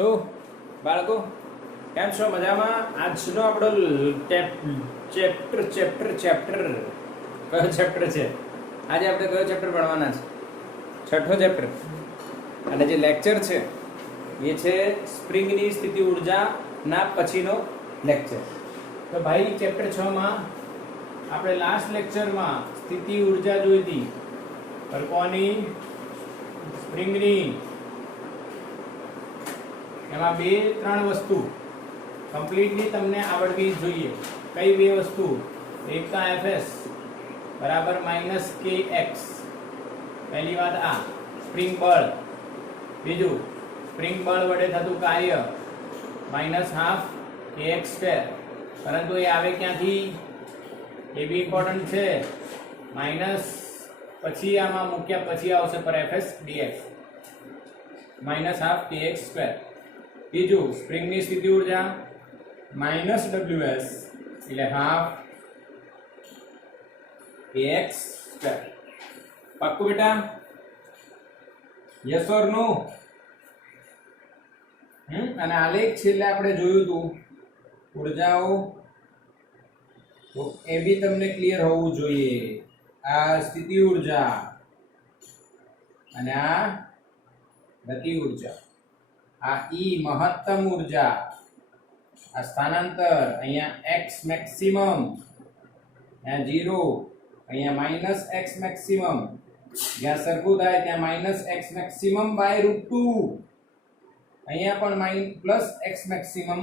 તો બાળકો કેમ છો? મજામાં? આજનો આપણો ચેપ્ટર કયો ચેપ્ટર છે? આજે આપણે કયો ચેપ્ટર ભણવાના છે? છઠ્ઠો ચેપ્ટર. અને જે લેક્ચર છે એ છે સ્પ્રિંગની સ્થિતિ ઉર્જાના પછીનો લેક્ચર. તો ભાઈ ચેપ્ટર 6 માં આપણે લાસ્ટ લેક્ચરમાં સ્થિતિ ઉર્જા જોઈ હતી. પર કોની? સ્પ્રિંગની. એમાં 2-3 વસ્તુ કમ્પ્લીટલી તમને આવડવી જોઈએ. કઈ 2 વસ્તુ? એક તો Fs બરાબર -kx. પહેલી વાત આ સ્પ્રિંગ બળ. બીજું સ્પ્રિંગ બળ વડે થતું કાર્ય -12 kx². પરંતુ એ આવે ક્યાંથી? એ બી ઇમ્પોર્ટન્ટ છે. માઇનસ પછી આમાં મૂક્યા પછી આવશે પર Fs dx -12 kx². બીજું સ્પ્રિંગની સ્થિતિ ઉર્જા -ws એટલે 12 kx². પાક્કું બેટા? યસ ઓર નો? અને આલેખ છેલ્લે આપણે જોયું હતું ઉર્જાઓ, તો એ બી તમને ક્લિયર હોવું જોઈએ. આ સ્થિતિ ઉર્જા અને આ ગતિ ઉર્જા. આ ઈ મહત્તમ ઉર્જા, આ સ્થાનાંતર, અહીંયા x મેક્સિમમ, અહીંયા 0, અહીંયા -x મેક્સિમમ. જ્યાં સરખું થાય ત્યાં -x મેક્સિમમ / √2. અહીંયા પણ +x મેક્સિમમ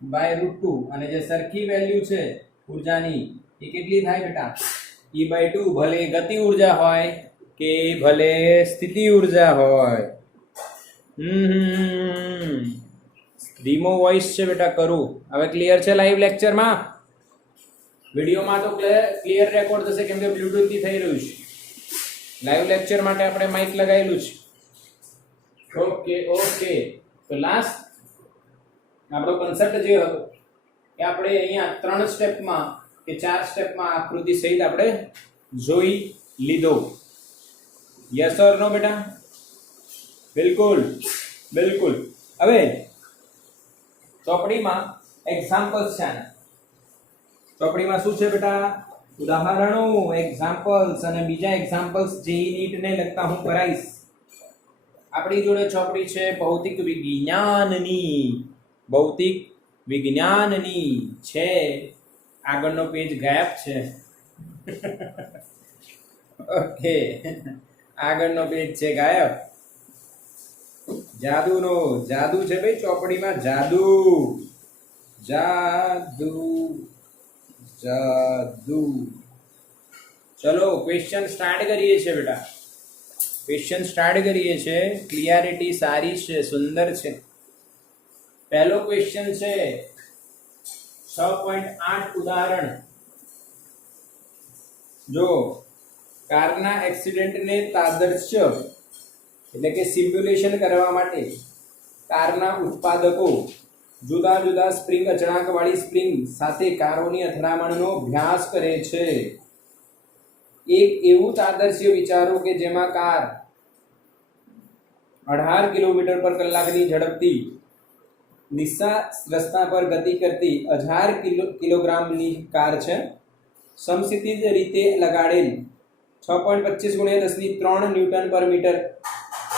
/ √2. અને જે સરખી વેલ્યુ છે ઉર્જાની એ કેટલી થાય બેટા? e/2. ભલે ગતિ ઉર્જા હોય કે ભલે સ્થિતિ ઉર્જા હોય. ધીમો વોઇસ છે બેટા, કરું. હવે ક્લિયર છે લાઈવ લેક્ચરમાં? વિડીયોમાં તો ક્લિયર રેકોર્ડ થશે કેમ કે બ્લૂટૂથ થી થઈ રહ્યું છે. લાઈવ લેક્ચર માટે આપણે માઇક લગાવેલું છે. ઓકે. તો લાસ્ટ આપણો કન્સેપ્ટ જે હતો કે આપણે અહીંયા 3 સ્ટેપમાં કે 4 સ્ટેપમાં આકૃતિ સહિત આપણે જોઈ લીધો. યસ ઓર નો બેટા? બિલકુલ. હવે ચોપડીમાં એક્ઝામ્પલ્સ છે. ચોપડીમાં શું છે બેટા? ઉદાહરણો, એક્ઝામ્પલ્સ. અને બીજા એક્ઝામ્પલ્સ જેઈ નીટ ને લગતા હું કરાઈશ. આપણી જોડે ચોપડી છે ભૌતિક વિજ્ઞાનની છે. આગળનો પેજ ગાયબ છે. ઓકે, આગળનો પેજ છે ગાયબ. જાદુ છે ભાઈ ચોપડીમાં. જાદુ. ચલો ક્વેશ્ચન સ્ટાર્ટ કરીએ છીએ બેટા. ક્લિયરિટી સારી છે, સુંદર છે. પહેલો ક્વેશ્ચન છે 6.8 ઉદાહરણ. જો કારના એક્સિડન્ટને તાદર્શ્ય એટલે કે સિમ્યુલેશન કરવા માટે કારના ઉત્પાદકો જુદા જુદા સ્પ્રિંગ અચળાંક વાળી સ્પ્રિંગ સાથે કારોની અથડામણનો અભ્યાસ કરે છે. એક એવું તાદર્શ્ય વિચારો કે જેમાં કાર 18 કિલોમીટર પર કલાકની ઝડપથી દિશા રસ્તા પર ગતિ કરતી 1000 કિલોગ્રામની કાર છે. સમસ્થિત રીતે લગાડેલ 6.25 × 10³ ન્યૂટન પર મીટર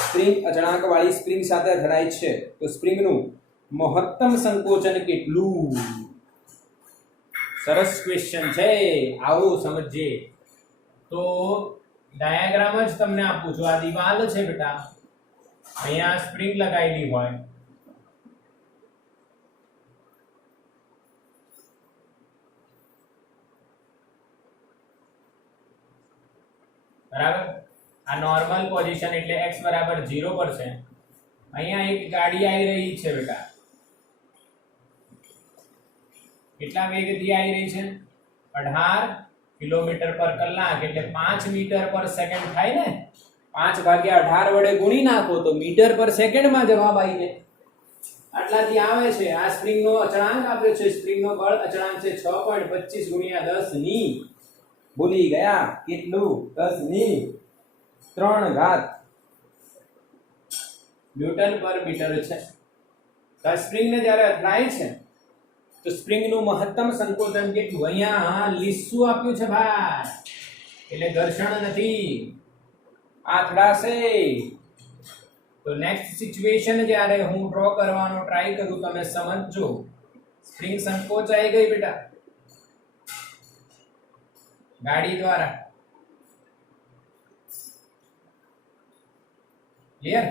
સ્પ્રિંગ અચળાંક વાળી સ્પ્રિંગ સાથે અથડાય છે. તો સ્પ્રિંગનું મહત્તમ સંકોચન કેટલું? સરસ ક્વેશ્ચન છે. આવો સમજીએ. તો ડાયાગ્રામ જ તમને આપું છું. આ દિવાલ છે બેટા, અહીંયા સ્પ્રિંગ લગાવેલી હોય. બરાબર? આ નોર્મલ પોઝિશન એટલે x બરાબર 0 પર છે. અહીંયા એક ગાડી આવી રહી છે બેટા. કેટલા વેગથી આવી રહી છે? 18 કિલોમીટર પર કલાક એટલે 5 મીટર પર સેકન્ડ થાય ને. 5/18 વડે ગુણી નાખો તો મીટર પર સેકન્ડમાં જવાબ આવી જાય. આટલાથી આવે છે. આ સ્પ્રિંગનો અચળાંક આપ્યો છે. સ્પ્રિંગનો બળ અચળાંક છે 6.25 × 10 ભૂલી ગયા કેટલું? 10³ ન્યૂટન પર મીટર છે. તો આ સ્પ્રિંગને જ્યારે અથડાય છે તો સ્પ્રિંગનું મહત્તમ સંકોચન કેટલું? અહીંયા લીસું આપ્યું છે ભાઈ, એટલે ઘર્ષણ નથી, અથડાશે. તો નેક્સ્ટ સિચ્યુએશન જ્યારે હું ડ્રો કરવાનો ટ્રાય કરું, તમે સમજજો. સ્પ્રિંગ સંકોચાઈ ગઈ બેટા ગાડી દ્વારા, ક્લિયર?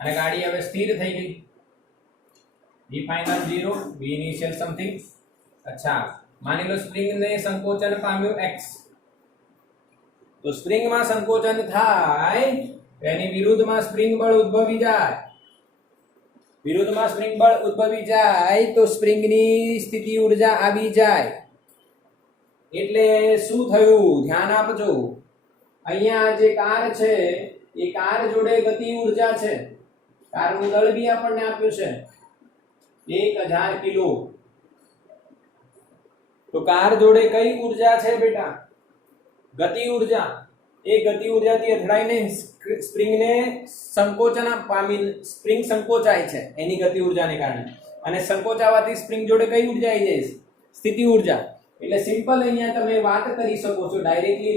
અને ગાડી હવે સ્થિર થઈ ગઈ. v final 0, v initial something. અચ્છા, માની લો સ્પ્રિંગ ને સંકોચન પામ્યું x, તો સ્પ્રિંગ માં સંકોચન થાય એની વિરુદ્ધમાં સ્પ્રિંગ બળ ઉદ્ભવી જાય. વિરુદ્ધમાં સ્પ્રિંગ બળ ઉદ્ભવી જાય તો સ્પ્રિંગની સ્થિતિ ઊર્જા આવી જાય. એટલે શું થયું? ધ્યાન આપજો. અહીંયા જે કાર છે એ કાર જોડે ગતિ ઊર્જા છે. કારનું દળ બી આપણને આપ્યું છે 1000 કિલો. તો કાર જોડે કઈ ઊર્જા છે બેટા? ગતિ ઊર્જા. એ ગતિ ઊર્જાથી અથડાઈને સ્પ્રિંગને સંકોચન પામી, સ્પ્રિંગ સંકોચાય છે એની ગતિ ઊર્જાને કારણે. અને સંકોચાવાથી સ્પ્રિંગ જોડે કઈ ઊર્જા આવી જાય? સ્થિતિ ઊર્જા. એટલે સિમ્પલ અહીંયા તમે વાત કરી શકો છો ડાયરેક્ટલી.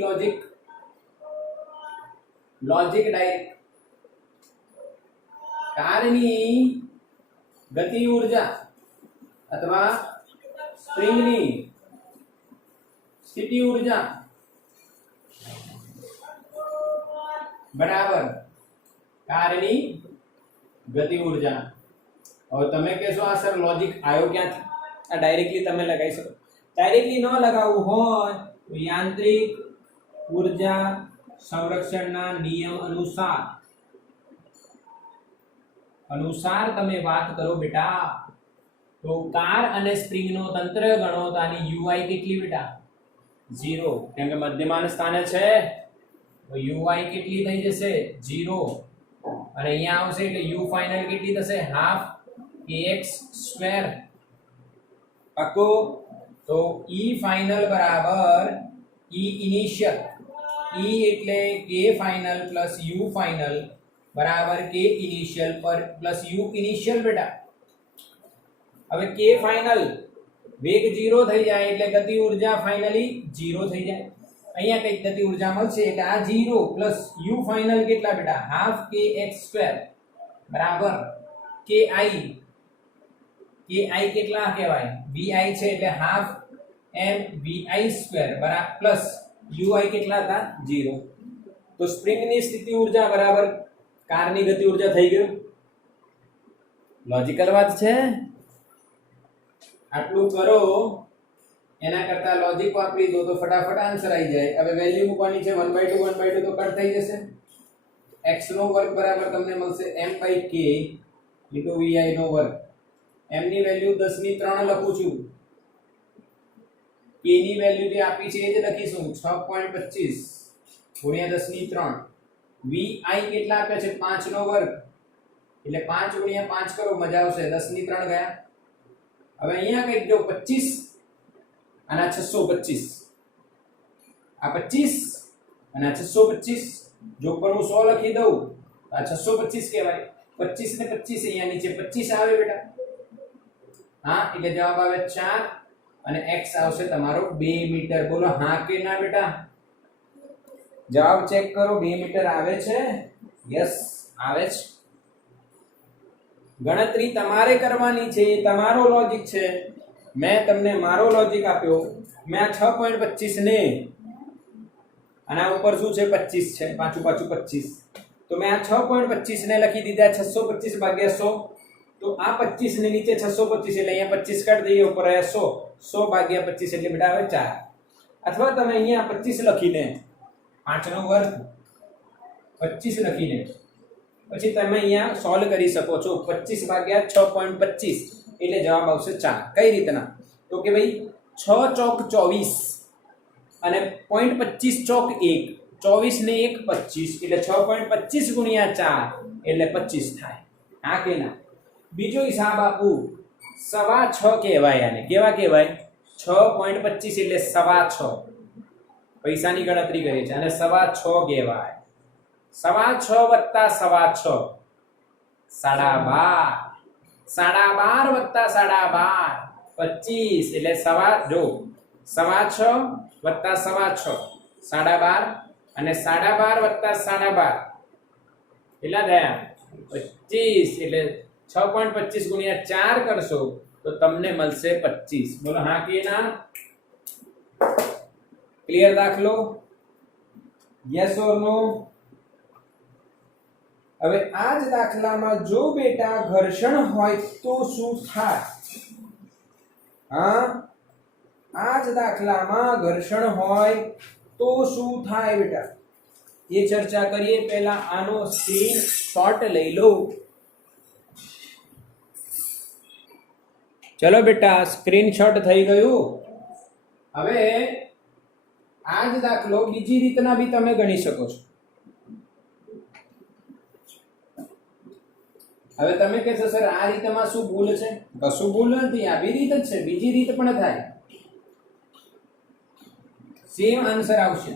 Logic direct. કારની ગતિ ઊર્જા અથવા સ્પ્રિંગની સ્થિતિ ઊર્જા બરાબર કારની ગતિ ઊર્જા. હવે તમે કહેશો આ સર લોજિક આવ્યો ક્યાંથી? આ ડાયરેક્ટલી તમે લગાવી શકો. ડાયરેક્ટલી ન લગાવવું હોય તો યાંત્રિક ઊર્જા સંરક્ષણના નિયમ અનુસાર તમે વાત કરો બેટા. તો કાર અને સ્પ્રિંગનો તંત્ર ગણો તો આની UI કેટલી બેટા? 0, કેમ કે મધ્યમાન સ્થાને છે તો UI કેટલી થઈ જશે? 0. અને અહીંયા આવશે એટલે U ફાઇનલ કેટલી થશે? Half kx². પાકો? તો E ફાઇનલ બરાબર E ઇનિશિયલ. E એટલે k final plus U final બરાબર k ઇનિશિયલ પર પ્લસ U ઇનિશિયલ બેટા. હવે k ફાઇનલ વેગ 0 થઈ જાય એટલે ગતિ ઊર્જા ફાઇનલી 0 થઈ જાય. અહીંયા કઈ ગતિ ઊર્જા મળશે એટલે આ 0 પ્લસ U ફાઇનલ કેટલા બેટા? હાફ kx² બરાબર ki. ki કેટલા કહેવાય? vi છે એટલે હાફ mvi² બરાબર પ્લસ ui કેટલા હતા? 0. તો સ્પ્રિંગની સ્થિતિ ઊર્જા બરાબર કારની ગતિ ઊર્જા થઈ ગયું. લોજિકલ વાત છે. આટલું કરો, એના કરતા લોજિક વાપરી દો તો ફટાફટ આન્સર આવી જાય. હવે વેલ્યુ મૂકવાની છે 1/2 1/2 તો કટ થઈ જશે. x નો વર્ગ બરાબર તમને મળશે m/k * vi નો વર્ગ. m ની વેલ્યુ 10^3 લખું છું. k ની વેલ્યુ જે આપી છે એ જ લખીશું 6.25 * 10^3. vi કેટલા આપ્યા છે? 5 નો વર્ગ એટલે 5 * 5 કરો, મજા આવશે. 10^3 ગયા. હવે અહીંયા કઈક જો 25 અને 625, આ 25 અને 625, જો પણ હું 100 લખી દઉં તો આ 625 કહેવાય. 25 ને 25 અહીંયા નીચે 25 આવે બેટા. હા, એટલે જવાબ આવે 4 અને x આવશે તમારો 2 મીટર. બોલો હા કે ના બેટા? જવાબ ચેક કરો. 2 મીટર આવે છે? યસ, આવે છે. ગણતરી તમારે કરવાની છે, તમારો લોજિક છે. મેં તમને મારો લોજિક આપ્યો. મેં આ 6.25 ને આના ઉપર શું છે? 25 છે, પાછું 25. તો મેં આ 6.25 ને લખી દીધા 625 ભાગ્યા 100. તો આ 25 ને નીચે 625 એટલે અહીંયા 25 કાઢી દઈએ, ઉપર આવ્યા 100. 100 ભાગ્યા 25 એટલે બેટા આવે 4. અથવા તમે અહીંયા 25 લખીને 5 નો વર્ગ 25 લખીને પછી તમે અહીંયા સોલ્વ કરી શકો છો. 25 ભાગ્યા 6.25 એટલે જવાબ આવશે 4. કઈ રીતના? તો કે ભાઈ 6 ચોક 24 અને 0.25 ચોક 1, 24 ને 1 25 એટલે 6.25 ગુણ્યા 4 એટલે 25 થાય. હા કે ના? બીજો હિસાબ આપું, 6.25 કહેવાય. આને કેવા કહેવાય? 6.25 એટલે 6.25 પૈસાની ગણતરી કરી છે અને 6.25 કહેવાય. 6.25 + 6.25 12.5. 12.5 વત્તા 12.5 25 એટલે સવા 6 વત્તા સવા 6 12.5 અને 12.5 વત્તા 12.5 કેટલા થયા 25 એટલે 6.25 ગુણ્યા 4 કરશો તો તમને મળશે 25. બોલો હા કે ના? ક્લિયર દાખલો? યસ ઓર નો? હવે આ જ દાખલામાં જો બેટા ઘર્ષણ હોય તો શું થાય? હા, આ જ દાખલામાં ઘર્ષણ હોય તો શું થાય બેટા? એ ચર્ચા કરીએ. પહેલા આનો સ્ક્રીન શોટ લઈ લો. ચલો બેટા, સ્ક્રીનશોટ થઈ ગયું. હવે આ જ દાખલો બીજી રીતના બી તમે ગણી શકો છો. હવે તમે કહેશો સર આ રીતમાં શું ભૂલ છે? કશું ભૂલ નથી, આ બી રીત જ છે, બીજી રીત પણ થાય, સેમ આન્સર આવશે.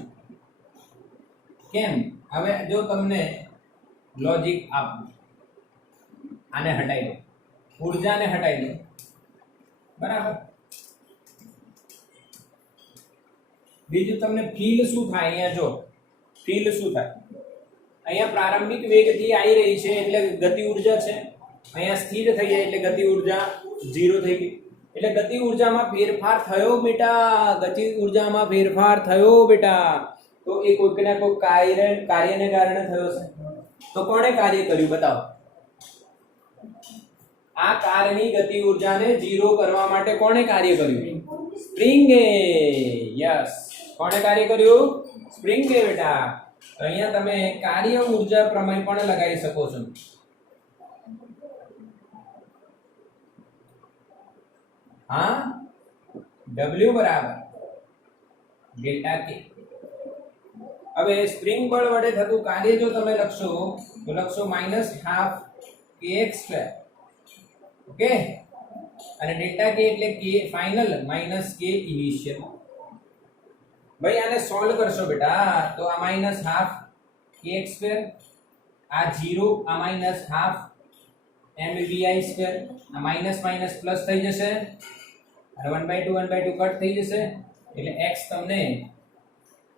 કેમ? હવે જો તમને લોજિક આપું, આને હટાઈ દો, ઉર્જાને હટાઈ દો, બરાબર. બીજું તમને ફીલ શું થાય? અહીંયા જો ફીલ શું થાય? અહીંયા પ્રારંભિક વેગથી આવી રહી છે એટલે ગતિ ઉર્જા છે, અહીંયા સ્થિર થઈ જાય એટલે ગતિ ઉર્જા 0 થઈ ગઈ. એટલે ગતિ ઉર્જામાં ફેરફાર થયો બેટા, ગતિ ઉર્જામાં ફેરફાર થયો બેટા. તો એ કોઈકના કોઈ કાર્યને કારણે થયો છે. તો કોણે કાર્ય કર્યું બતાવો? આ કારની ગતિ ઉર્જાને 0 કરવા માટે કોણે કાર્ય કર્યું? સ્પ્રિંગે. યસ, કોણે કાર્ય કર્યું? સ્પ્રિંગે બેટા. તો અહીંયા તમે કાર્ય ઉર્જા પ્રમેય પણ લગાવી શકો છો. હા, W બરાબર ડેલ્ટા કે. હવે સ્પ્રિંગ બળ વડે થતું કાર્ય જો તમે લખશો તો લખશો -12 kx². ઓકે, અને ડેલ્ટા કે એટલે કે ફાઇનલ માઇનસ કે ઇનિશિયલ. ભાઈ આને સોલ્વ કરશો બેટા તો આ -12 kx², આ 0, આ -12 mvi², આ માઇનસ માઇનસ પ્લસ થઈ જશે અને 1/2 1/2 કટ થઈ જશે એટલે x તમને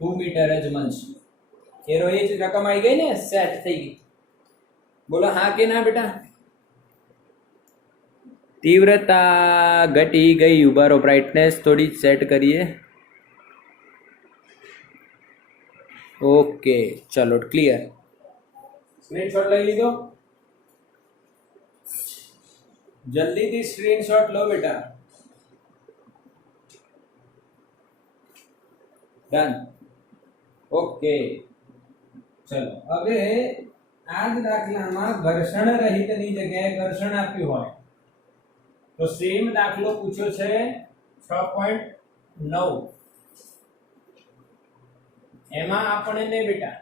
2 મીટર જ મળશે. એરો એ જ રકમ આવી ગઈ ને, સેટ થઈ ગઈ. બોલો હા કે ના બેટા? તીવ્રતા ઘટી ગઈ. ઉભારો, બ્રાઇટનેસ થોડી સેટ કરીએ. ઓકે, ચલો ક્લિયર. સ્ક્રીનશોટ લઈ લીધો? જલ્દીથી સ્ક્રીનશોટ લો બેટા. ડન. ઓકે, ચલો હવે આ જ દાખલામાં ઘર્ષણ રહિતની જગ્યાએ ઘર્ષણ આપ્યું હોય તો સેમ દાખલો પૂછ્યો છે 6.9. એમાં આપણને બેટા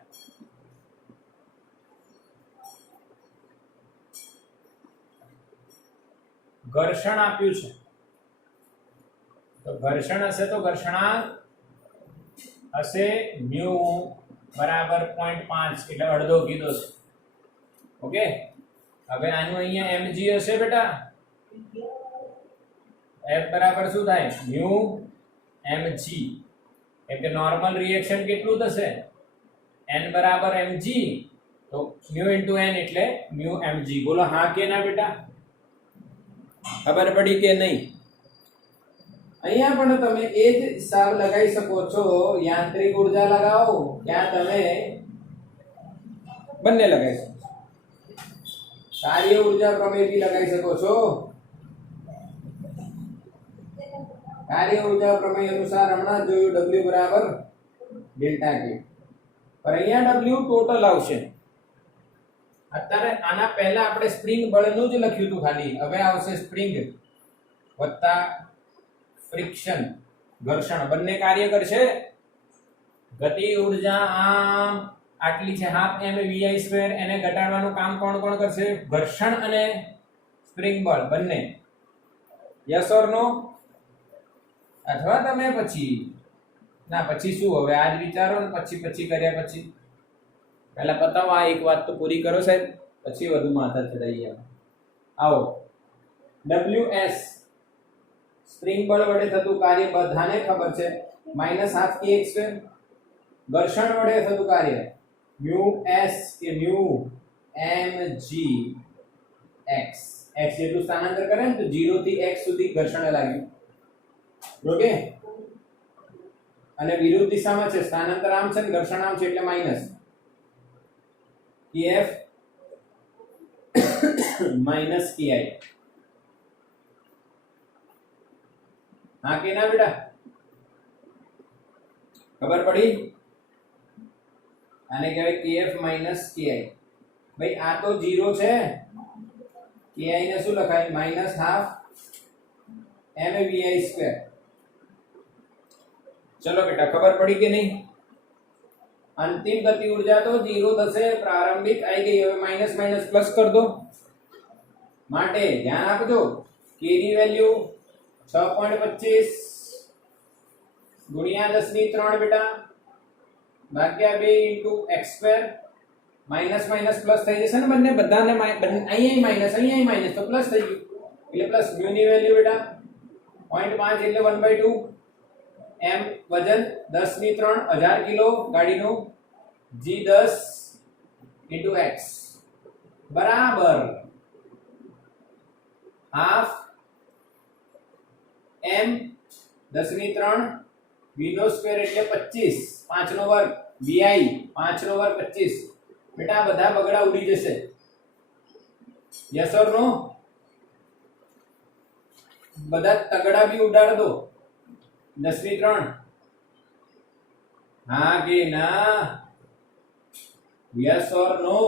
ઘર્ષણ આપ્યું છે. તો ઘર્ષણ હશે તો ઘર્ષણાંક હશે મ્યુ બરાબર 0.5 એટલે અડધો કીધો છે. ઓકે, હવે આનું અહીંયા mg હશે બેટા. F બરાબર શું થાય? Mu mg. કેમ કે નોર્મલ રિએક્શન કેટલું થશે? n બરાબર mg, તો મ્યુ ઇન્ટુ n એટલે મ્યુ mg. બોલો હા કે ના બેટા? ખબર પડી કે નહીં? અહીંયા પણ તમે એ જ હિસાબ લગાવી શકો છો. યાંત્રિક ઉર્જા લગાવો ત્યાં તમે બંને લગાવી શકો છો. કાર્ય ઉર્જા પ્રમેય બી લગાવી શકો છો. કાર્ય ઉર્જા પ્રમેય અનુસાર હમણાં જોયું W બરાબર ડેલ્ટા કે. પર અહીંયા W ટોટલ આવશે. અત્યારે આના પહેલા આપણે સ્પ્રિંગ બળનું જ લખ્યું હતું ખાલી. હવે આવશે સ્પ્રિંગ વત્તા ફ્રિક્શન, ઘર્ષણ, બંને કાર્ય કરશે. ગતિ ઉર્જા આમ આટલી છે, હાફ mvi². એને ઘટાડવાનું કામ કોણ કોણ કરશે? ઘર્ષણ અને સ્પ્રિંગ બળ બંને. યસ ઓર નો? અથવા તમે પછી ના, પછી શું? હવે આજ વિચારો ને પછી કર્યા પછી. પહેલા પતાવો, આ એક વાત તો પૂરી કરો સાહેબ, પછી વધુ માથા ચડાઈએ. આવો WS સ્પ્રિંગ બળ વડે થતું કાર્ય બધાને ખબર છે -12 kx². ઘર્ષણ વડે થતું કાર્ય μs કે μ mg x x જેટલું સ્થાનાંતર કરે ને તો 0 થી x સુધી ઘર્ષણ લાગ્યું. ઓકે, અને વિરુદ્ધ દિશામાં છે, સ્થાનાંતર આમ છે ને ઘર્ષણ આમ છે એટલે માઈનસ kf માઈનસ ki. હા કે ના બેટા, ખબર પડી? આને કહેવાય kf માઈનસ ki. ભાઈ આ તો 0 છે, ki ને શું લખાય? -12 mvi². चलो बेटा, खबर पड़ी कि नहीं? अंतिम गति ऊर्जा तो 0 થશે, પ્રારંભિક આવી ગઈ. હવે માઈનસ માઈનસ પ્લસ કરી દો. માટે ધ્યાન આપજો, k ની વેલ્યુ 6.25 ગુણ્યા 10⁻³ બેટા ભાગ્યા 2 x². માઈનસ માઈનસ પ્લસ થઈ જશે ને બંને, બધાને અહીંયા માઈનસ અહીંયા માઈનસ તો પ્લસ થઈ ગયું એટલે પ્લસ. મ્યુ ની વેલ્યુ બેટા 0.5 એટલે 1/2 m વજન 10⁻³ 1000 કિલો ગાડીનું, g10 * x બરાબર હાફ m 10⁻³ v² એટલે 25 5 નો વર્ગ vi 5 નો વર્ગ 25. બેટા બધા બગડા ઉડી જશે. Yes or no? બધા તગડા બી ઉડાડ દો. 10⁻³. હા કે ના? Yes or no?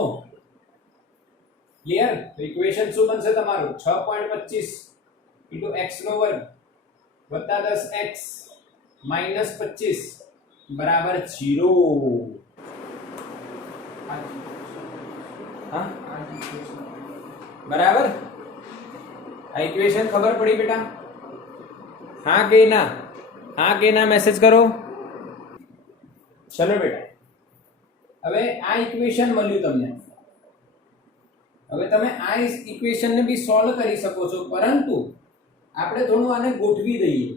ક્લિયર? તો ઇક્વેશન શું બનશે તમારું? 6.25 * x નો વર્ગ વત્તા 10x માઈનસ 25 બરાબર 0. હા બરાબર? આ ઇક્વેશન ખબર પડી બેટા? હા કે ના? હા કે ના મેસેજ કરો. ચલો બેટા, હવે આ ઇક્વેશન મળ્યું તમને. હવે તમે આ ઇક્વેશન ને બી સોલ્વ કરી શકો છો, પરંતુ આપણે થોડું આને ગોઠવી દઈએ.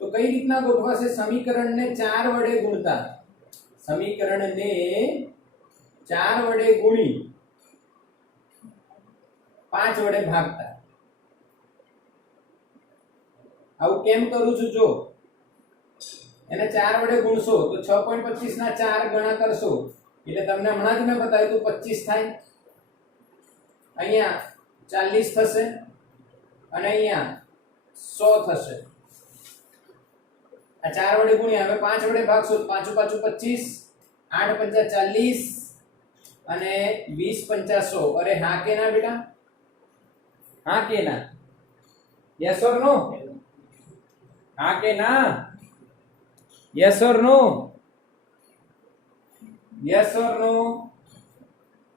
તો કઈ રીતના ગોઠવાશે? સમીકરણને 4 વડે ગુણતા, સમીકરણને 4 વડે ગુણી 5 વડે ભાગતા. આવું કેમ કરું છું? જો એને 4 વડે ગુણશો તો 6.25 ના 4 ગણા કરશો એટલે તમને હમણાં જ મેં બતાવ્યું તો 25 થાય. અહીંયા 40 થશે અને અહીંયા 100 થશે. આ 4 વડે ગુણ્યા. હવે 5 વડે ભાગશો તો 5 5 25, 8 5 40 અને 20 5 100. અરે હા કે ના બેટા? હા કે ના? Yes or no? હા કે ના? Yes or no? Yes or no?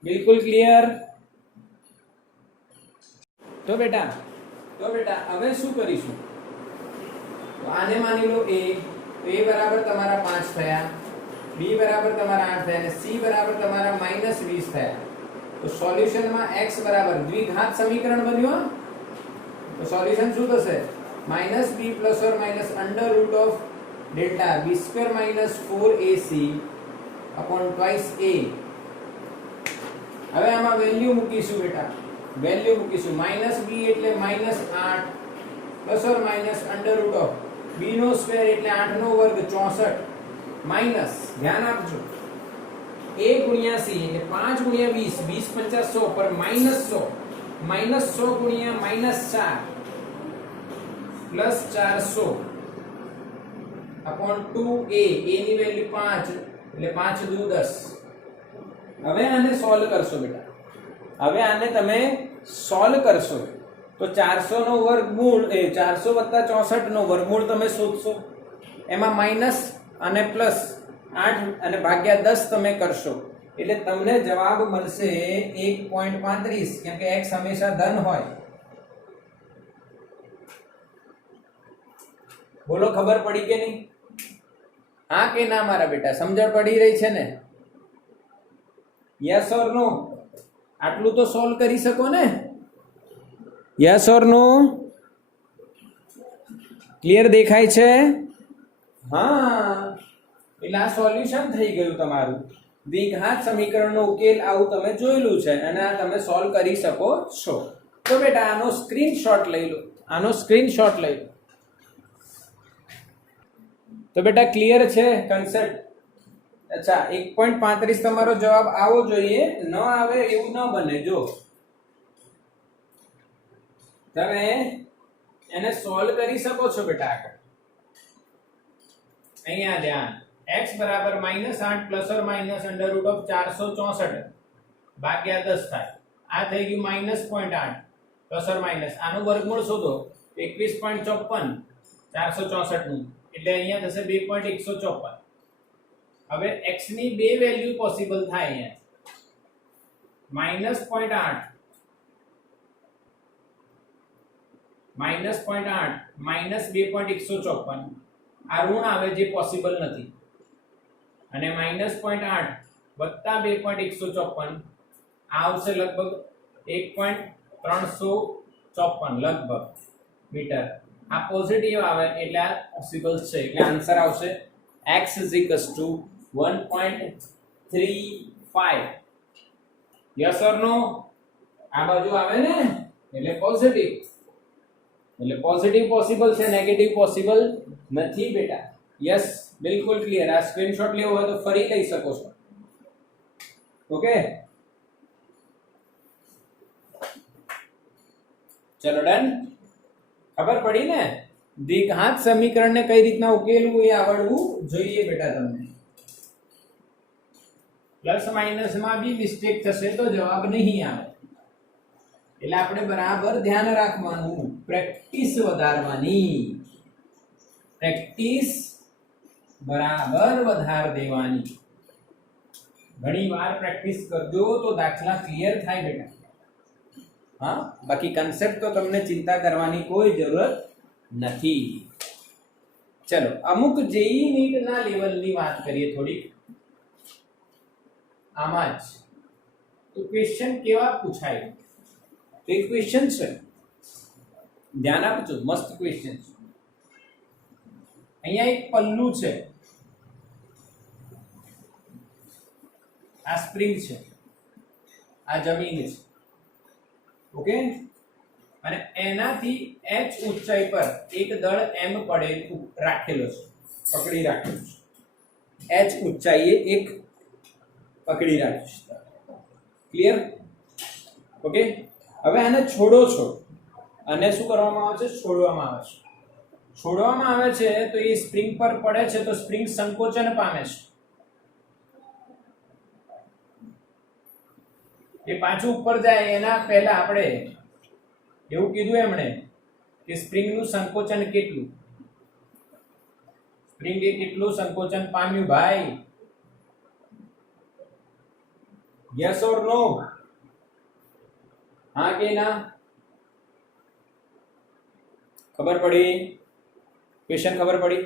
બિલકુલ ક્લિયર? તો બેટા હવે શું કરીશું? તો આને માની લો a, તો a બરાબર તમારા 5 થયા, b બરાબર તમારા 8 થયા અને c બરાબર તમારા -20 થયા. તો સોલ્યુશનમાં x બરાબર દ્વિઘાત સમીકરણ બન્યું. તો સોલ્યુશન શું થશે? -b ± √(delta b² - 4ac / twice a. હવે આમાં વેલ્યુ મૂકીશું બેટા, વેલ્યુ મૂકીશું. -b એટલે -8 ± √(b² એટલે 8 નો વર્ગ 64 માઈનસ, ધ્યાન આપજો, a ગુણ્યા c એટલે 5 ગુણ્યા 20 20 50 100 પર -100 -100 ગુણ્યા -4 પ્લસ 400 अपॉन 2a. a ની વેલ્યુ 5 એટલે 5 દુ 10. હવે આને સોલ્વ કરશો બેટા, હવે આને તમે સોલ્વ કરશો તો 400 નો વર્ગમૂળ 400 વત્તા 64 નો વર્ગમૂળ તમે શોધશો. એમાં માઈનસ અને પ્લસ 8 અને ભાગ્યા 10 તમે કરશો એટલે તમને જવાબ મળશે 1.35, કેમ કે x હંમેશા ધન હોય. બોલો ખબર પડી કે નહીં? હા કે ના મારા બેટા? સમજણ પડી રહી છે ને? યસ ઓર નો? આટલું તો સોલ્વ કરી શકો ને? Yes or no? ક્લિયર દેખાય છે? હા, એટલે આ સોલ્યુશન થઈ ગયું તમારું. દ્વિઘાત સમીકરણનો ઉકેલ આવું તમે જોયેલું છે અને આ તમે સોલ્વ કરી શકો છો. તો બેટા આનો સ્ક્રીનશોટ લઈ લો. આનો સ્ક્રીનશોટ લઈ લો. તો બેટા ક્લિયર છે કન્સેપ્ટ? અચ્છા, 1.35 તમારો જવાબ આવો જોઈએ, ન આવે એવું ન બને. જો તમે એને સોલ્વ કરી શકો છો બેટા. આગળ અહીંયા ધ્યાન, x બરાબર -8 પ્લસ ઓર માઇનસ √464 ભાગ્યા 10 થાય. આ થઈ ગયું -0.8 પ્લસ ઓર માઇનસ. આનું વર્ગમૂળ શોધો. 21.54 464 નું એટલે અહીંયા થશે 2.154. હવે x ની બે વેલ્યુ પોસિબલ થાય અહીંયા. -0.8 -2.154 આ ઋણ આવે જે પોસિબલ નથી, અને -0.8 વત્તા 2.154 આવશે લગભગ 1.354 લગભગ મીટર. આ પોઝિટિવ આવે એટલે આ પોસિબલ છે, એટલે આન્સર આવશે x 1.35. યસ ઓર નો? આ બાજુ આવે ને એટલે પોઝિટિવ, એટલે પોઝિટિવ પોસિબલ છે, નેગેટિવ પોસિબલ નથી બેટા. યસ, બિલકુલ ક્લિયર. આ સ્ક્રીનશોટ લેવો હોય તો ફરી લઈ શકો છો. ઓકે, ચલો ડન. ખબર પડી ને? દ્વિઘાત સમીકરણને કઈ રીતના ઉકેલવું એ આવડવું જોઈએ બેટા તમને. પ્લસ માઇનસ માં બી મિસ્ટેક થશે તો જવાબ નહીં આવે. એટલે આપણે બરાબર ધ્યાન રાખવાનું, પ્રેક્ટિસ વધારવાની, પ્રેક્ટિસ બરાબર વધાર દેવાની. ઘણી વાર પ્રેક્ટિસ કરજો તો દાખલા ક્લિયર થાય બેટા. હા, બાકી કન્સેપ્ટ તો તમને ચિંતા કરવાની કોઈ જરૂરત નથી. ચલો, અમુક જેઈ નીટ ના લેવલની વાત કરીએ થોડી. આમાં જ તો ક્વેશ્ચન કેવા પૂછાય? એક ક્વેશ્ચન છે, ધ્યાન આપજો, મસ્ત ક્વેશ્ચન છે. અહીંયા એક પલ્લુ છે, આ સ્પ્રિંગ છે, આ જમીન છે. ઓકે, અને એનાથી h ઊંચાઈ પર એક દળ m પડેલું રાખેલો છે, પકડી રાખેલો છે. h ઊંચાઈએ એક પકડી રાખ્યું છે. ક્લિયર? ઓકે, હવે આને છોડો છો, અને શું કરવામાં આવે છે? છોડવામાં આવે છે. છોડવામાં આવે છે તો એ સ્પ્રિંગ પર પડે છે તો સ્પ્રિંગ સંકોચન પામે છે. એ પાછું ઉપર જાય એના પહેલા આપણે એવું કીધું એમણે કે સ્પ્રિંગ નું સંકોચન કેટલું, સ્પ્રિંગ એ કેટલું સંકોચન પામ્યું ભાઈ? Yes or no? હા કે ના? ખબર પડી? ક્વેશ્ચન ખબર પડી?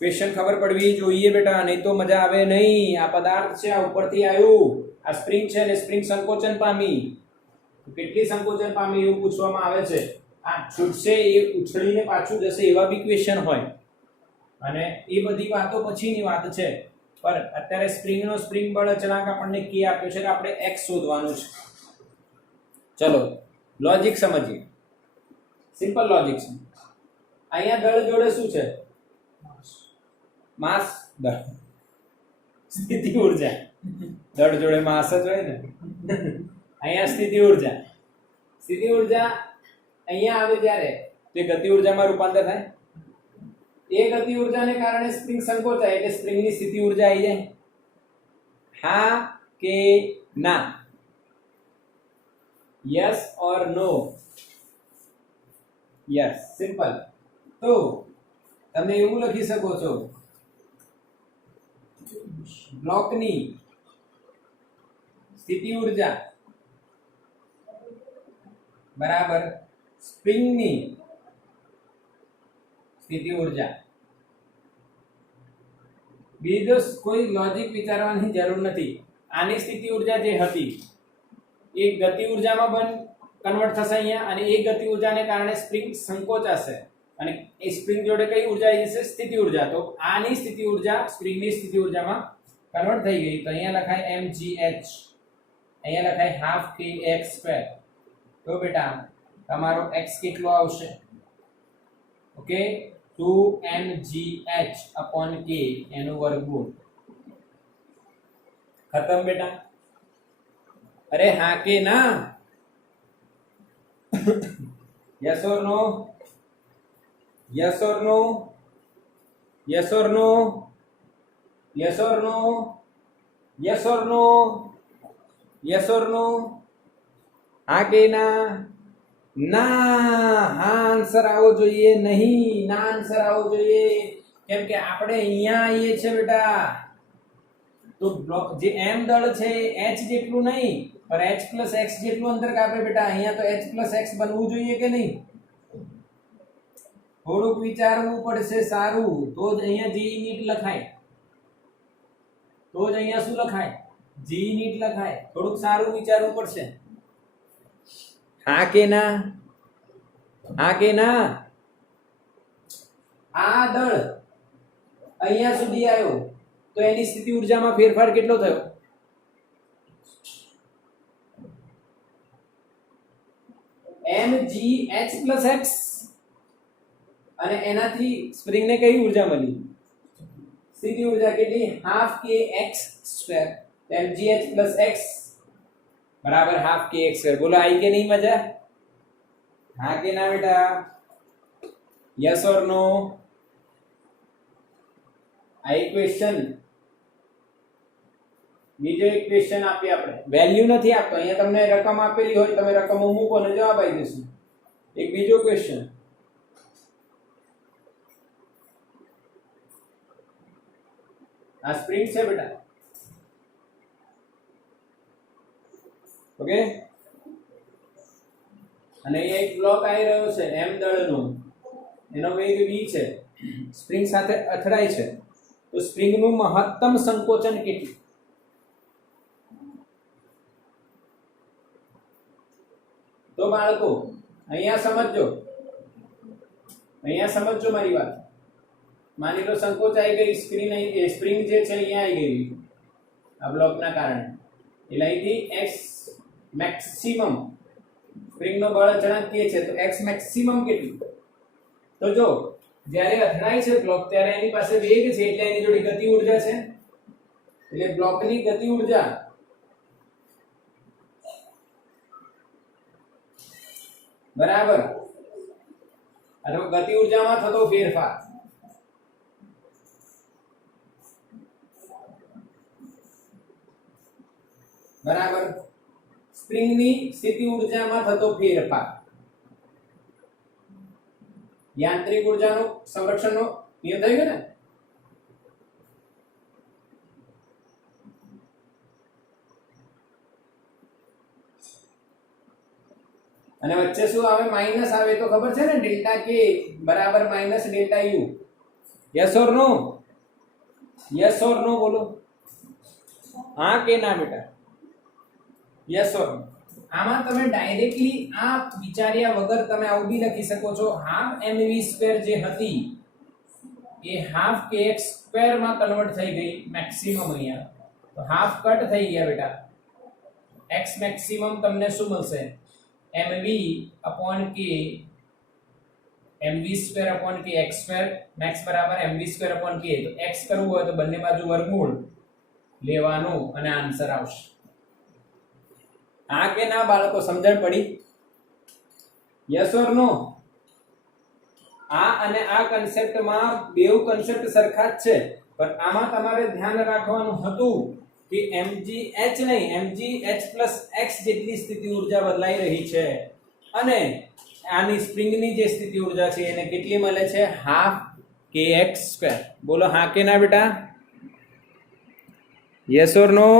ક્વેશ્ચન ખબર પડવી જોઈએ બેટા, નહીં તો મજા આવે નહીં. આ પદાર્થ છે, આ ઉપરથી આવ્યું, આ સ્પ્રિંગ છે ને સ્પ્રિંગ સંકોચન પામી. કેટલી સંકોચન પામી એવું પૂછવામાં આવે છે. આ છૂટશે એ ઉછળીને પાછું જશે એવા બી ક્વેશ્ચન હોય, અને એ બધી વાતો પછીની વાત છે. પર અત્યારે સ્પ્રિંગનો સ્પ્રિંગ બળ અચળાંક આપણને કે આપ્યો છે કે આપણે x શોધવાનું છે. ચલો લોજિક સમજીએ, સિમ્પલ લોજિક છે. અહીંયા દળ જોડે શું છે? માસ. દળ સ્થિતિ ઊર્જા. દળ જોડે માસ જ હોય ને. અહીંયા સ્થિતિ ઊર્જા. સ્થિતિ ઊર્જા અહીંયા આવે ત્યારે તે ગતિ ઊર્જામાં રૂપાંતર થાય. એ ગતિ ઊર્જાને કારણે સ્પ્રિંગ સંકોચાય એટલે સ્પ્રિંગની સ્થિતિ ઊર્જા આવી જાય. હા કે ના? Yes or no? Yes, simple. તો તમે એવું લખી શકો છો, બ્લોકની સ્થિતિ ઊર્જા બરાબર સ્પ્રિંગની સ્થિતિ ઊર્જા. બીજો કોઈ લોજિક વિચારવાની જરૂર નથી. આની સ્થિતિ ઊર્જા જે હતી એ ગતિ ઊર્જામાં કન્વર્ટ થશે અહીંયા અને એ ગતિ ઉર્જાને કારણે સ્પ્રિંગ સંકોચાશે અને એ સ્પ્રિંગ જોડે કઈ ઉર્જા આવી જશે? સ્થિતિ ઉર્જા. તો આની સ્થિતિ ઉર્જા સ્પ્રિંગની સ્થિતિ ઉર્જામાં કન્વર્ટ થઈ ગઈ. તો અહીંયા લખાય mgh, અહીંયા લખાય હાફ kx². તો બેટા તમારો x કેટલો આવશે? ઓકે, 2mgh/k એનું વર્ગમૂળ. ખતમ બેટા. અરે હા કે ના? yes or no? yes or no? yes or no? yes or no? yes or no? yes or no? હા કે ના? ના, હા આન્સર આવો જોઈએ નહીં. ના આન્સર આવો જોઈએ. કેમ કે આપણે અહીંયા આવીએ છે બેટા. તો બ્લોક જે m દળ છે h જેટલું નહીં પણ h + x જેટલું અંતર કાપે બેટા. અહીંયા તો h + x બનવું જોઈએ કે નહીં? થોડુંક વિચારવું પડશે સારું, તો જ અહીંયા g નીટ લખાય. તો જ અહીંયા શું લખાય? g નીટ લખાય. થોડુંક સારું વિચારવું પડશે. હા કે ના? હા કે ના? આ દળ અહીંયા સુધી આવ્યો તો એની સ્થિતિ ઉર્જામાં ફેરફાર કેટલો થયો? mgh+x. અને એનાથી સ્પ્રિંગને કઈ ઉર્જા મળી? સ્થિતિ ઉર્જા કેટલી? Half kx². mgh+x બરાબર હાફ kx². બોલો આવી કે નહીં મજા? હા કે ના બેટા? યસ ઓર નો? આ ક્વેશ્ચન. બીજો એક ક્વેશ્ચન આપીએ આપણે. વેલ્યુ નથી આપતો, અહીંયા તમને રકમ આપેલી હોય તમે રકમો મૂકો અને જવાબ આવી જશે. એક બીજો ક્વેશ્ચન. આ સ્પ્રિંગ છે બેટા. ઓકે, અને અહીંયા એક બ્લોક આવી રહ્યો છે m દળનો. એનો વેગ v છે, સ્પ્રિંગ સાથે અથડાય છે. તો સ્પ્રિંગનું મહત્તમ સંકોચન કેટલું? તો બાળકો અહીંયા સમજો, અહીંયા સમજો મારી વાત. માની લો સંકોચ આવી ગઈ, સ્પ્રિંગ જે છે અહીંયા આવી ગઈ આ બ્લોકના કારણે. એટલે અહીંથી x મેક્સિમમ સ્પ્રિંગનો બળ અચળાંક કે છે, તો x મેક્સિમમ કેટલું? તો જો જ્યારે અથડાય છે બ્લોક ત્યારે એની પાસે વેગ છે એટલે એની જોડે ગતિ ઉર્જા છે. એટલે બ્લોકની ગતિ ઉર્જા બરાબર અથવા ગતિ ઉર્જામાં થતો ફેરફાર બરાબર સ્પ્રિંગની સ્થિતિ ઉર્જામાં થતો ફેરફાર. યાંત્રિક ઉર્જાનો સંરક્ષણનો નિયમ થઈ ગયો ને? અને વચ્ચે શું આવે? માઈનસ આવે. તો ખબર છે ને ડેલ્ટા કે બરાબર minus delta U. Yes or no? Yes or no બોલો. હા કે ના બેટા? Yes or no? આમાં તમે ડાયરેક્ટલી આ વિચાર્યા વગર તમે આવું બી લખી શકો છો. હાફ mv² જે હતી એ હાફ kx² માં કન્વર્ટ થઈ ગઈ મેક્સિમમ અહીંયા. તો હાફ કટ થઈ ગયા બેટા. x મેક્સિમમ તમને શું મળશે? mv/k mv²/k x² max બરાબર mv²/k. તો x કરવું હોય તો બંને બાજુ વર્ગમૂળ લેવાનું અને આન્સર આવશે. હા કે ના બાળકો? સમજણ પડી? યસ ઓર નો? આ અને આ કન્સેપ્ટમાં બેવ કન્સેપ્ટ સરખા જ છે, પણ આમાં તમારે ધ્યાન રાખવાનું હતું કે mgh નહીં mgh+x જેટલી સ્થિતિ ઉર્જા બદલાઈ રહી છે અને આની સ્પ્રિંગની જે સ્થિતિ ઉર્જા છે એને કેટલી મળે છે? Half kx². બોલો હા કે ના બેટા? Yes or no?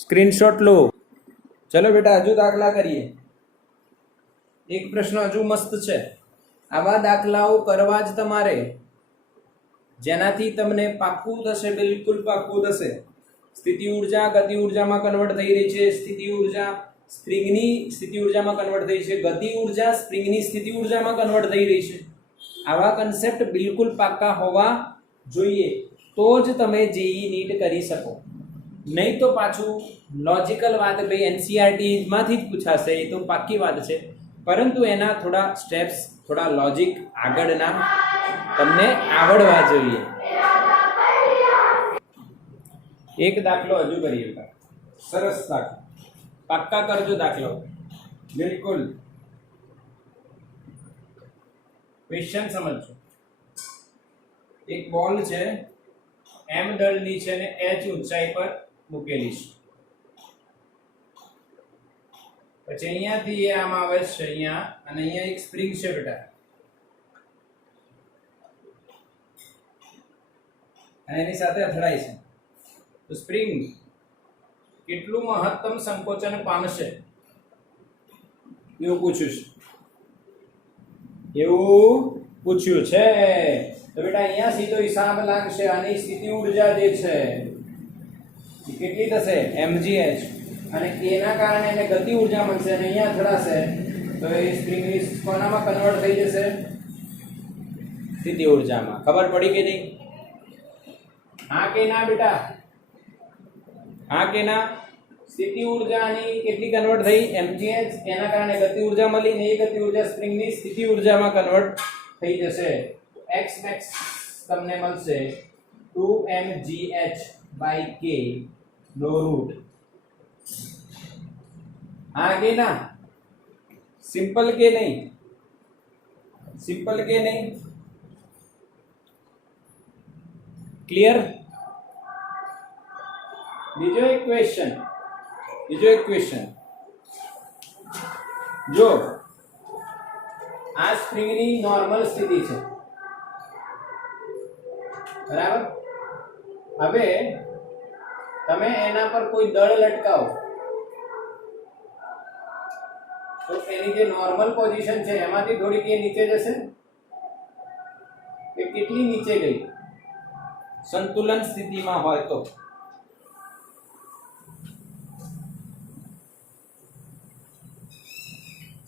સ્ક્રીનશોટ લો. ચલો બેટા હજુ દાખલા કરીએ. એક પ્રશ્ન હજુ મસ્ત છે. આવા દાખલાઓ કરવા જ તમારે, જેનાથી તમને પાક્કું થશે, બિલકુલ પાક્કું થશે. સ્થિતિ ઉર્જા ગતિ ઉર્જામાં કન્વર્ટ થઈ રહી છે, સ્થિતિ ઉર્જા સ્પ્રિંગની સ્થિતિ ઉર્જામાં કન્વર્ટ થઈ છે, ગતિ ઉર્જા સ્પ્રિંગની સ્થિતિ ઉર્જામાં કન્વર્ટ થઈ રહી છે. આવા કન્સેપ્ટ બિલકુલ પાક્કા હોવા જોઈએ, તો જ તમે જેઈ નીટ કરી શકો. નહીં તો પાછું લોજિકલ વાત ભાઈ એનસીઆરટી માંથી જ પૂછાશે, એ તો પાક્કી વાત છે, પરંતુ એના થોડા સ્ટેપ્સ, થોડા લોજિક આગળના તમને આવડવા જોઈએ. એક દાખલો હજુ કરીએ, સરસ દાખલો, પાક્કા કરજો દાખલો, બિલકુલ ક્વેશ્ચન સમજજો. એક બોલ છે, એમ દળની છે ને એચ ઊંચાઈ પર મૂકેલી છે. પછી અહીંયાથી એ આમ આવે છે અહીંયા, અને અહીંયા એક સ્પ્રિંગ છે બેટા, અને એની સાથે અથડાય છે. તો સ્પ્રિંગ કેટલું મહત્તમ સંકોચન પામશે એવું પૂછ્યું છે, એવું પૂછ્યું છે. તો બેટા અહીંયા સીધો હિસાબ લાગશે. આની સ્થિતિ ઉર્જા જે છે એ કેટલી થશે, mgh, અને એના કારણે એને ગતિ ઉર્જા મળશે, અને અહીંયા અથડાશે તો એ સ્પ્રિંગની કોનામાં કન્વર્ટ થઈ જશે, સ્થિતિ ઉર્જામાં. ખબર પડી કે નહીં? હા કે ના બેટા? હા કે ના? સ્થિતિ ઉર્જાની કેટલી કન્વર્ટ થઈ, mgh, એના કારણે ગતિ ઉર્જા મળી, ને એ ગતિ ઉર્જા સ્પ્રિંગની સ્થિતિ ઉર્જામાં કન્વર્ટ થઈ જશે. x max તમને મળશે 2mgh/k નો રૂટ. હા કે ના? સિમ્પલ કે નહીં? સિમ્પલ કે નહીં? ક્લિયર? બીજો એક ક્વેશ્ચન જો આ સ્પ્રિંગની નોર્મલ સ્થિતિ છે, બરાબર? હવે તમે એના પર કોઈ દળ લટકાવો તો એની જે નોર્મલ પોઝિશન છે એમાંથી થોડીક એ નીચે જશે. એ કેટલી નીચે ગઈ? સંતુલન સ્થિતિમાં હોય તો.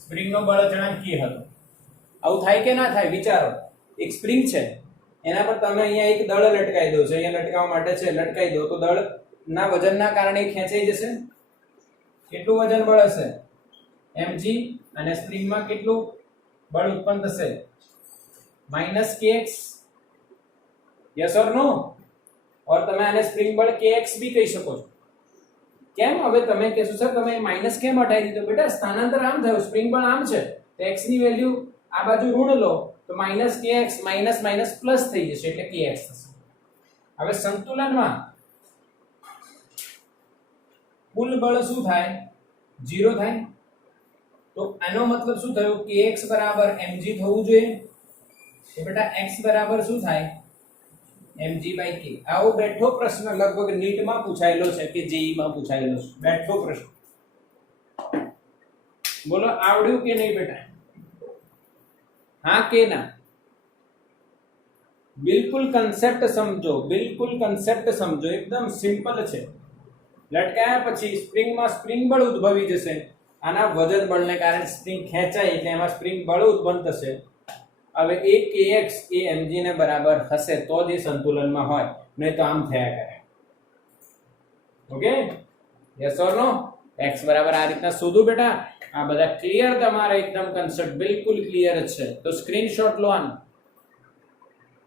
સ્પ્રિંગનો બળ અચળાંક k હતો. આવું થાય કે ના થાય? વિચારો. એક સ્પ્રિંગ છે, એના પર તમે અહીંયા એક દળ લટકાઈ દો છો, અહીંયા લટકાવવા માટે છે, લટકાઈ દો તો દળના વજનના કારણે ખેંચાઈ જશે. કેટલું વજન બળ હશે? mg, અને સ્પ્રિંગમાં કેટલું બળ ઉત્પન્ન થશે? -kx. યસ ઓર નો? ઓર તમે આને સ્પ્રિંગ બળ kx બી કહી શકો છો. કેમ? હવે તમે કહેશો સર તમે માઈનસ કેમ હટાવી દીધો? બેટા સ્થાનાંતર આમ થયું, સ્પ્રિંગ બળ આમ છે તો x ની વેલ્યુ આ બાજુ ઋણ લો તો -kx માઈનસ માઈનસ પ્લસ થઈ જશે, એટલે kx થશે. હવે સંતુલનમાં કુલ બળ શું થાય? 0 થાય. તો આનો મતલબ શું થયો? kx બરાબર mg થવું જોઈએ. તો બેટા x બરાબર શું થાય? mg/k. આવો બેઠો પ્રશ્ન લગભગ નીટમાં પૂછાયેલો છે કે જેઈ માં પૂછાયેલો છે, બેઠો પ્રશ્ન. બોલો આવડ્યું કે નહીં બેટા? હા કે ના? બિલકુલ કન્સેપ્ટ સમજો, બિલકુલ કન્સેપ્ટ સમજો, એકદમ સિમ્પલ છે. લટકાયા પછી સ્પ્રિંગમાં સ્પ્રિંગ બળ ઉદ્ભવી જશે. આના વજન બળને કારણે સ્પ્રિંગ ખેંચાય એટલે એમાં સ્પ્રિંગ બળ ઉત્પન્ન થશે. હવે એ kx એ mg ને બરાબર હશે તો જ એ સંતુલનમાં હોય, નહીં તો આમ થયા કરે. Okay? Yes or no? x બરાબર આ રીતના શોધું બેટા. આ બધા ક્લિયર? તમારે એકદમ કન્સેપ્ટ બિલકુલ ક્લિયર જ છે. તો સ્ક્રીનશોટ લો આનો.